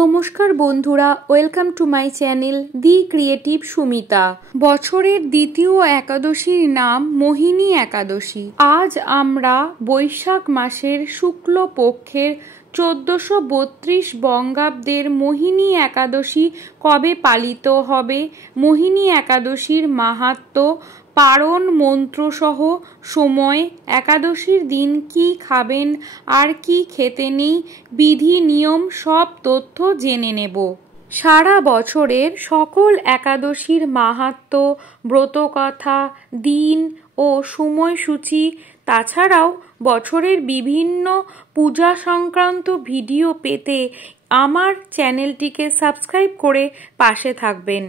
নমস্কার বন্ধুরা, welcome to my channel the creative Sumita. বছরের দ্বিতীয় একাদশীর নাম মোহিনী একাদশী। আজ আমরা বৈশাখ মাসের শুক্ল পক্ষের 1432 বঙ্গাব্দের মোহিনী একাদশী কবে পালিত হবে, মোহিনী একাদশীর মাহাত্ম্য, পারণ মন্ত্রসহ সময়, একাদশীর দিন কি খাবেন আর কি খেতে নেই, বিধি নিয়ম সব তথ্য জেনে নেব। সারা বছরের সকল একাদশীর মাহাত্ম্য, ব্রতকথা, দিন ও সময়সূচি, তাছাড়াও বছরের বিভিন্ন পূজা সংক্রান্ত ভিডিও পেতে আমার চ্যানেলটিকে সাবস্ক্রাইব করে পাশে থাকবেন।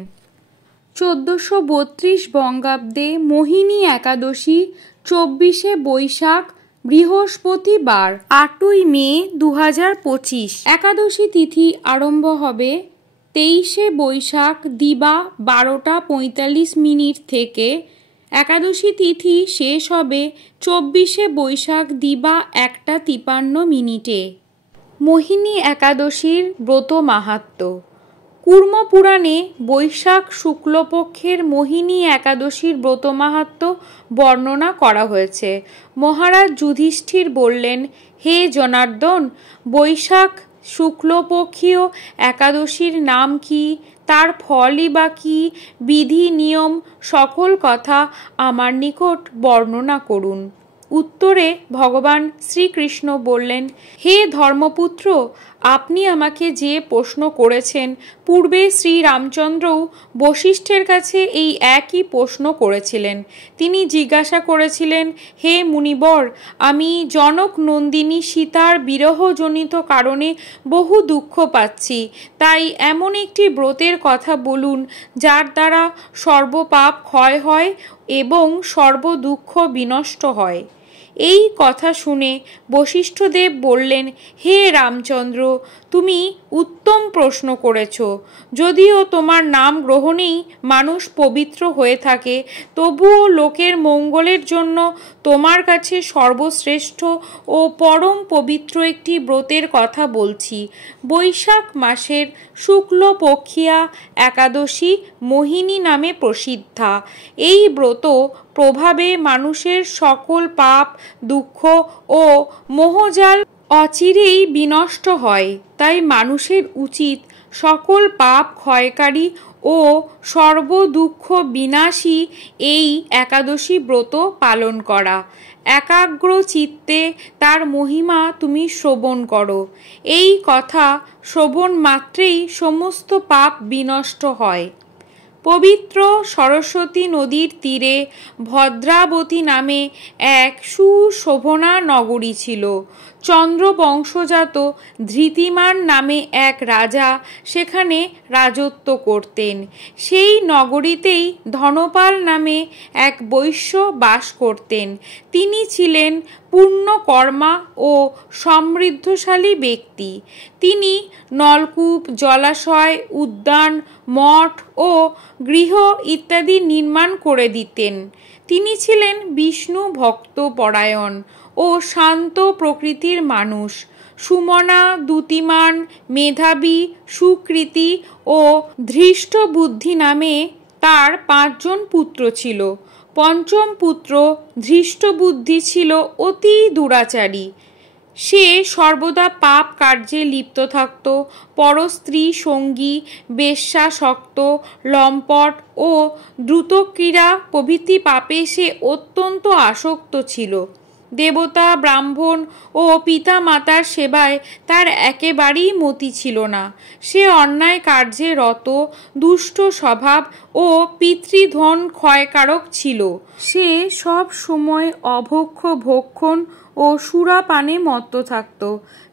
1432 বঙ্গাব্দে মোহিনী একাদশী 24শে বৈশাখ বৃহস্পতিবার 8ই মে 2025। একাদশী তিথি আরম্ভ হবে 23শে বৈশাখ দিবা 12টা 45 মিনিট থেকে। একাদশী তিথি শেষ হবে 24শে বৈশাখ দিবা 1টা 53 মিনিটে। মোহিনী একাদশীর ব্রত মাহাত্ম্য। কুর্ম পুরাণে বৈশাখ শুক্লপক্ষের মোহিনী একাদশীর ব্রত মাহাত্ম্য বর্ণনা করা হয়েছে। মহারাজ যুধিষ্ঠির বললেন, হে জনার্দন, বৈশাখ শুক্লপক্ষীয় একাদশীর নাম কি, তার ফলই বা কি, বিধি নিয়ম সকল কথা আমার নিকট বর্ণনা করুন। উত্তরে ভগবান শ্রীকৃষ্ণ বললেন, হে ধর্মপুত্র, আপনি আমাকে যে প্রশ্ন করেছেন, পূর্বে শ্রী রামচন্দ্রও বশিষ্ঠের কাছে এই একই প্রশ্ন করেছিলেন। তিনি জিজ্ঞাসা করেছিলেন, হে মুনিবর, আমি জনক নন্দিনী সীতার বিরহজনিত কারণে বহু দুঃখ পাচ্ছি, তাই এমন একটি ব্রতের কথা বলুন যার দ্বারা সর্বপাপ ক্ষয় হয় এবং সর্বদুঃখ বিনষ্ট হয়। এই কথা শুনে বশিষ্ঠদেব বললেন, হে রামচন্দ্র, তুমি উত্তম প্রশ্ন করেছ। যদিও তোমার নাম গ্রহণেই মানুষ পবিত্র হয়ে থাকে, তবুও লোকের মঙ্গলের জন্য তোমার কাছে সর্বশ্রেষ্ঠ ও পরম পবিত্র একটি ব্রতের কথা বলছি। বৈশাখ মাসের শুক্লপক্ষিয়া একাদশী মোহিনী নামে প্রসিদ্ধা। এই ব্রত প্রভাবে মানুষের সকল পাপ, দুঃখ ও মোহজাল অচিরেই বিনষ্ট হয়। তাই মানুষের উচিত সকল পাপ ক্ষয়কারী ও সর্বদুঃখ বিনাশী এই একাদশী ব্রত পালন করা। একাগ্র চিত্তে তার মহিমা তুমি শ্রবণ করো। এই কথা শ্রবণ মাত্রেই সমস্ত পাপ বিনষ্ট হয়। পবিত্র সরস্বতী নদীর তীরে ভদ্রাবতী নামে এক সুশোভনা নগরী ছিল। চন্দ্রবংশজাত ধৃতিমান নামে এক রাজা সেখানে রাজত্ব করতেন। সেই নগরীতেই ধনপাল নামে এক বৈশ্য বাস করতেন। তিনি ছিলেন পূর্ণকর্মা ও সমৃদ্ধশালী ব্যক্তি। তিনি নলকূপ, জলাশয়, উদ্যান, মঠ ও গৃহ ইত্যাদি নির্মাণ করে দিতেন। তিনি ছিলেন বিষ্ণু ভক্ত পরায়ণ ও শান্ত প্রকৃতির মানুষ। সুমনা, দ্যুতিমান, মেধাবী, সুকৃতি ও ধৃষ্ট বুদ্ধি নামে তার 5 জন পুত্র ছিল। পঞ্চম পুত্র ধৃষ্টবুদ্ধি ছিল অতি দুরাচারী। সে সর্বদা পাপ কার্যে লিপ্ত থাকত। পরস্ত্রী সঙ্গী, বেশ্যাসক্ত, লম্পট ও দ্রুতক্রীড়া প্রভৃতি পাপে সে অত্যন্ত আসক্ত ছিল। দেবতা, ব্রাহ্মণ ও পিতা মাতার সেবায় তার একেবারেই মতি ছিল না। সে অন্যায় কার্যে রত, দুষ্ট স্বভাব ও পিতৃধন ক্ষয়কারক ছিল। সে সব সময় অভক্ষ ভক্ষণ ও সুরাপানে মত্ত থাকত।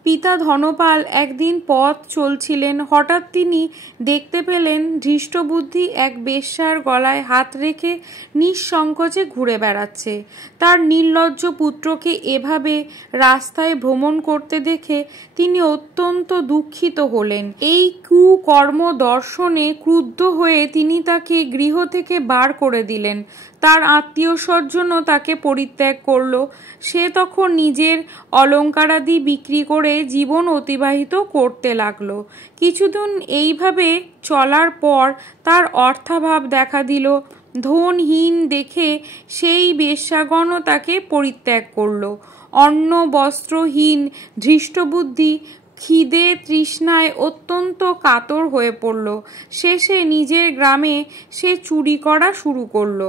পিতা ধনপাল একদিন পথ চলছিলেন। হঠাৎ তিনি দেখতে পেলেন ধৃষ্টবুদ্ধি এক বেশ্যার গলায় হাত রেখে নিঃসংকোচে ঘুরে বেড়াচ্ছে। তার নির্লজ্জ পুত্রকে এভাবে রাস্তায় ভ্রমণ করতে দেখে তিনি অত্যন্ত দুঃখিত হলেন। এই কুকর্ম দর্শনে ক্রুদ্ধ হয়ে তিনি তাকে গৃহ থেকে বার করে দিলেন। তার আত্মীয় স্বজনও তাকে পরিত্যাগ করল। সে তখন নিজের অলঙ্কারাদি বিক্রি করে জীবন অতিবাহিত করতে লাগলো। কিছুদিন এইভাবে চলার পর তার অর্থাভাব দেখা দিল। ধনহীন দেখে সেই বেশ্যাগণও তাকে পরিত্যাগ করল। অন্ন বস্ত্রহীন ধৃষ্টবুদ্ধি খিদে তৃষ্ণায় অত্যন্ত কাতর হয়ে পড়ল। শেষে নিজের গ্রামে সে চুরি করা শুরু করল।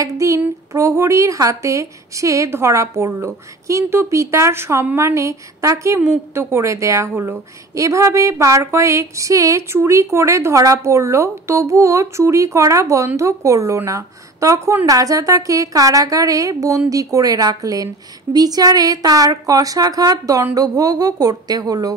একদিন প্রহরীর হাতে সে ধরা পড়ল, কিন্তু পিতার সম্মানে তাকে মুক্ত করে দেয়া হলো। এভাবে বার কয়েক সে চুরি করে ধরা পড়ল, তবুও চুরি করা বন্ধ করল না। তখন রাজা তাকে কারাগারে বন্দি করে রাখলেন। বিচারে তার কশাঘাত দণ্ডভোগও করতে হলো।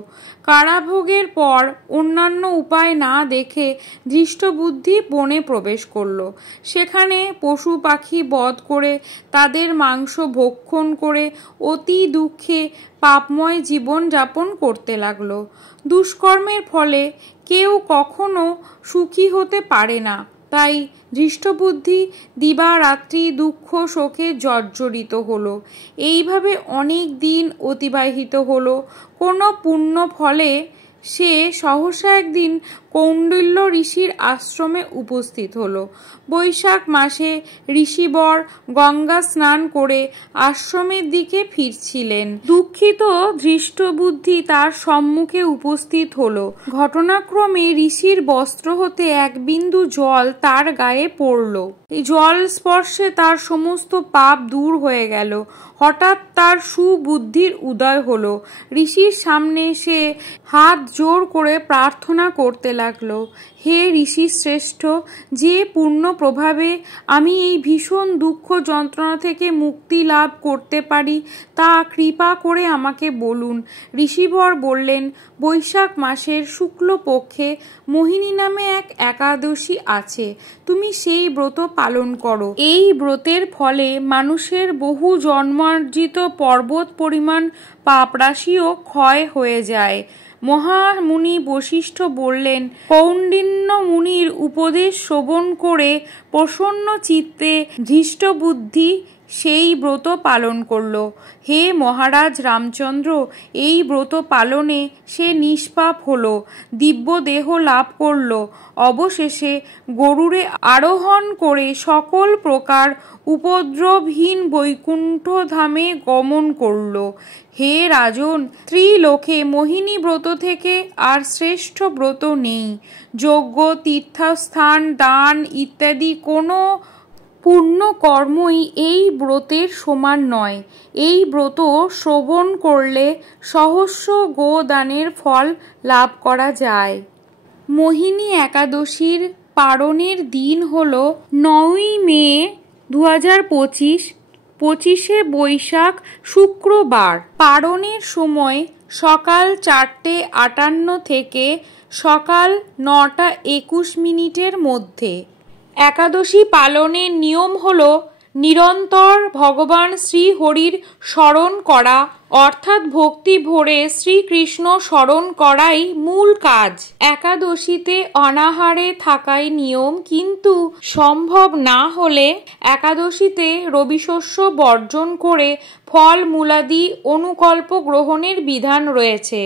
কারাভোগের পর অন্যান্য উপায় না দেখে ধৃষ্টবুদ্ধি বনে প্রবেশ করল। সেখানে পশু পাখি বধ করে তাদের মাংস ভক্ষণ করে অতি দুঃখে পাপময় জীবন যাপন করতে লাগলো। দুষ্কর্মের ফলে কেউ কখনো সুখী হতে পারে না, তাই ধৃষ্টবুদ্ধি দিবারাত্রি দুঃখ শোকে জর্জরিত হলো। এইভাবে অনেক দিন অতিবাহিত হলো। কোনো পুণ্য ফলে সে সহসা একদিন কৌণ্ডিল্য ঋষির আশ্রমে উপস্থিত হলো। বৈশাখ মাসে ঋষিবর গঙ্গা স্নান করে আশ্রমের দিকে ফিরছিলেন। দুঃখিত ধৃষ্টবুদ্ধি তার সম্মুখে উপস্থিত হলো। ঘটনাক্রমে ঋষির বস্ত্র হতে এক বিন্দু জল তার গায়ে পড়ল। এই জল স্পর্শে তার সমস্ত পাপ দূর হয়ে গেল। হঠাৎ তার সুবুদ্ধির উদয় হলো। ঋষির সামনে সে হাত জোর করে প্রার্থনা করতে লাগলো, হে ঋষি শ্রেষ্ঠ, যে পূর্ণ প্রভাবে আমি এই ভীষণ দুঃখ যন্ত্রণা থেকে মুক্তি লাভ করতে পারি তা কৃপা করে আমাকে বলুন। ঋষিবর বললেন, বৈশাখ মাসের শুক্লপক্ষে মোহিনী নামে এক একাদশী আছে, তুমি সেই ব্রত পালন করো। এই ব্রতের ফলে মানুষের বহু জন্মার্জিত পর্বত পরিমাণ পাপরাশিও ক্ষয় হয়ে যায়। মহামুনি বশিষ্ঠ বললেন, কৌণ্ডিন্য মুনির উপদেশ শ্রবণ করে প্রসন্ন চিত্তে ধৃষ্টবুদ্ধি সেই ব্রত পালন করল। হে মহারাজ রামচন্দ্র, এই ব্রত পালনে সে নিষ্পাপ হলো, দিব্য দেহ লাভ করল। অবশেষে গরুড়ে আরোহণ করে সকল প্রকার উপদ্রবহীন বৈকুণ্ঠ ধামে গমন করল। হে রাজন, ত্রিলোকে মোহিনী ব্রত থেকে আর শ্রেষ্ঠ ব্রত নেই। যজ্ঞ, তীর্থস্থান, দান ইত্যাদি কোনো পূর্ণ কর্মই এই ব্রতের সমান নয়। এই ব্রত শ্রবণ করলে সহস্র গোদানের ফল লাভ করা যায়। মোহিনী একাদশীর পারণের দিন হল 9ই মে 2025, 25শে বৈশাখ শুক্রবার। পারণের সময় সকাল 4:58 থেকে সকাল 9:21 মধ্যে। একাদশী পালনের নিয়ম হল নিরন্তর ভগবান শ্রী হরির স্মরণ করা, অর্থাৎ ভক্তি ভরে শ্রীকৃষ্ণ স্মরণ করাই মূল কাজ। একাদশীতে অনাহারে থাকাই নিয়ম, কিন্তু সম্ভব না হলে একাদশীতে রবিশস্য বর্জন করে ফল মূলাদি অনুকল্প গ্রহণের বিধান রয়েছে।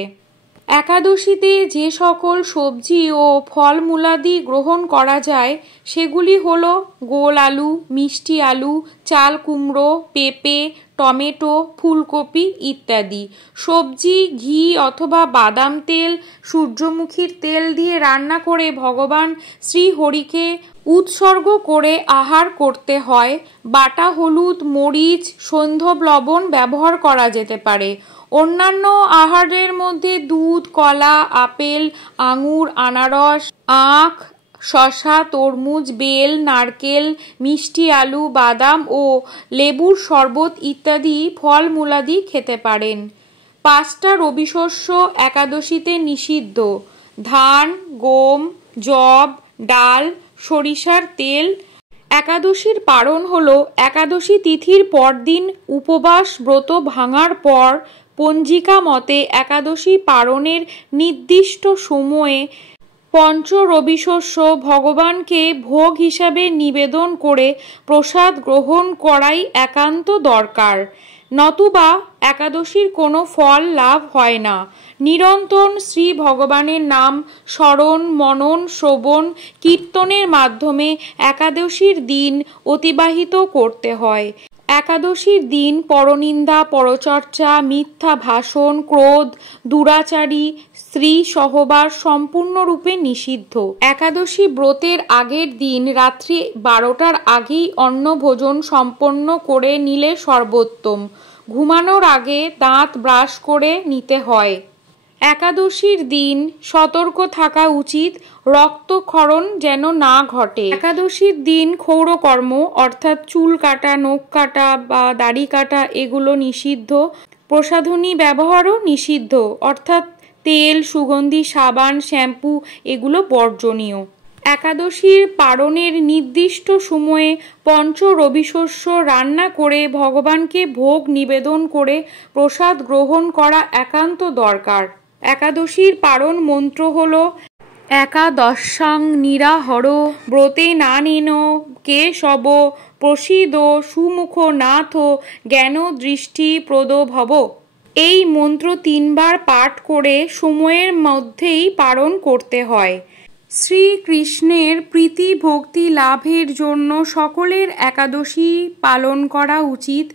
একাদশীতে যে সকল সবজি ও ফলমূলাদি গ্রহণ করা যায় সেগুলি হলো গোল আলু, মিষ্টি আলু, চাল কুমড়ো, পেঁপে, টমেটো, ফুলকপি ইত্যাদি। সবজি ঘি অথবা বাদাম তেল, সূর্যমুখীর তেল দিয়ে রান্না করে ভগবান শ্রী হরিকে উৎসর্গ করে আহার করতে হয়। বাটা হলুদ, মরিচ, সৈন্ধব লবণ ব্যবহার করা যেতে পারে। অন্যান্য আহারের মধ্যে দুধ, কলা, আপেল, আঙুর, আনারস, আখ, শসা, তরমুজ, বেল, নারকেল, মিষ্টি আলু, বাদাম ও লেবুর শরবত ইত্যাদি ফলমূলাদি খেতে পারেন। 5টা রবিশস্য একাদশীতে নিষিদ্ধ: ধান, গম, যব, ডাল, সরিষার তেল। একাদশীর পারণ হল একাদশী তিথির পরদিন উপবাস ব্রত ভাঙার পর পঞ্জিকা মতে একাদশী পারণের নির্দিষ্ট সময়ে পঞ্চ রবিশস্য ভগবানকে ভোগ হিসাবে নিবেদন করে প্রসাদ গ্রহণ করাই একান্ত দরকার। নতুবা একাদশীর কোনো ফল লাভ হয় না। নিরন্তর শ্রী ভগবানের নাম স্মরণ, মনন, শ্রবণ, কীর্তনের মাধ্যমে একাদশীর দিন অতিবাহিত করতে হয়। একাদশীর দিন পরনিন্দা, পরচর্চা, মিথ্যা ভাষণ, ক্রোধ, দুরাচারী, স্ত্রী সহবাস সম্পূর্ণরূপে নিষিদ্ধ। একাদশী ব্রতের আগের দিন রাত্রি 12টার আগেই অন্ন ভোজন সম্পন্ন করে নিলে সর্বোত্তম। ঘুমানোর আগে দাঁত ব্রাশ করে নিতে হয়। একাদশীর দিন সতর্ক থাকা উচিত রক্তক্ষরণ যেন না ঘটে। একাদশীর দিন ক্ষৌরকর্ম অর্থাৎ চুল কাটা, নখ কাটা বা দাড়ি কাটা এগুলো নিষিদ্ধ। প্রসাধনী ব্যবহারও নিষিদ্ধ অর্থাৎ তেল, সুগন্ধি, সাবান, শ্যাম্পু এগুলো বর্জনীয়। একাদশীর পারণের নির্দিষ্ট সময়ে পঞ্চ রবিশস্য রান্না করে ভগবানকে ভোগ নিবেদন করে প্রসাদ গ্রহণ করা একান্ত দরকার। একাদশীর পারণ মন্ত্র হল একাদশাং নিরাহর ব্রতে নানেন কেশব প্রসীদ সুমুখ নাথ জ্ঞান দৃষ্টি প্রদ ভব। এই মন্ত্র 3 বার পাঠ করে সময়ের মধ্যেই পারণ করতে হয়। শ্রীকৃষ্ণের প্রীতি ভক্তি লাভের জন্য সকলের একাদশী পালন করা উচিত।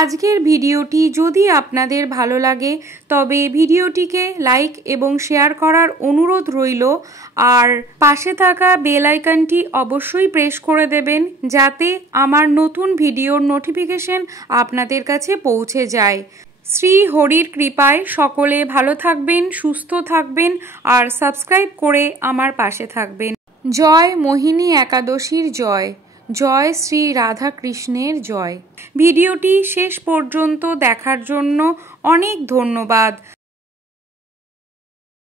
আজকের ভিডিওটি যদি আপনাদের ভালো লাগে তবে ভিডিওটিকে লাইক এবং শেয়ার করার অনুরোধ রইল, আর পাশে থাকা বেল আইকনটি অবশ্যই প্রেস করে দেবেন যাতে আমার নতুন ভিডিওর নোটিফিকেশন আপনাদের কাছে পৌঁছে যায়। শ্রী হরির কৃপায় সকলে ভালো থাকবেন, সুস্থ থাকবেন আর সাবস্ক্রাইব করে আমার পাশে থাকবেন। জয় মোহিনী একাদশীর জয়। জয় শ্রী রাধা কৃষ্ণের জয়। ভিডিওটি শেষ পর্যন্ত দেখার জন্য অনেক ধন্যবাদ।